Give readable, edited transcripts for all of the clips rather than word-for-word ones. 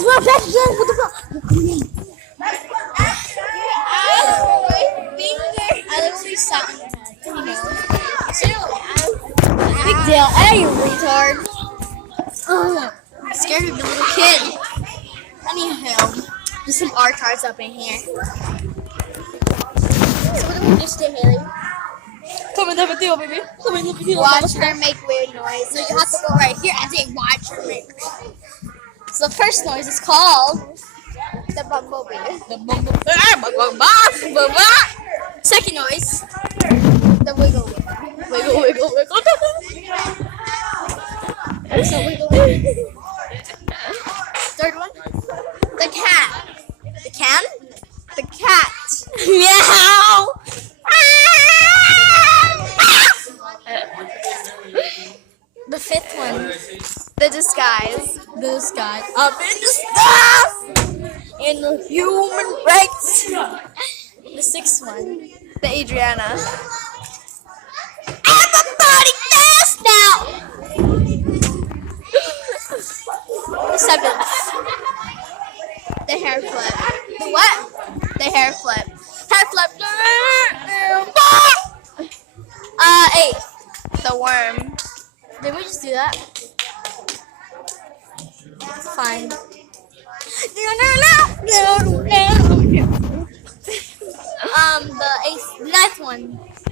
guys, we're back again. What the fuck? I literally sat on your head. Big deal. Hey, you retard. I'm scared of the little kid. Anyhow, there's some archives up in here. So what do we just do, Haley? Come and have a deal, baby. Come and have a deal. Watch her make weird noises. So you have to go right here and say watch her make. So the first noise is called the bumblebee. The bumblebee. Second noise, the wiggle wiggle. Wiggle, wiggle, wiggle. So wiggle wiggle. Third one, the cat. The can? The cat. Meow. The fifth one, the disguise. This guy up in the stuff in the human race. The sixth one, the Adriana. Everybody dance now. The seventh, the hair flip. The what? The hair flip. Hair flip. Eighth, the worm. Did we just do that? Fine. The ninth one,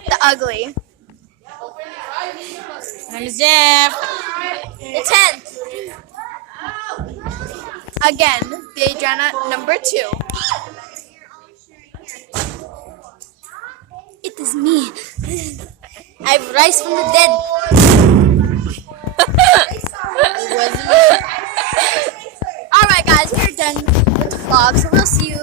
the ugly. My name is Jeff. The 10th, again, the Adriana number 2. It is me. I've rise from the dead. Alright guys, we're done with the vlog, so we'll see you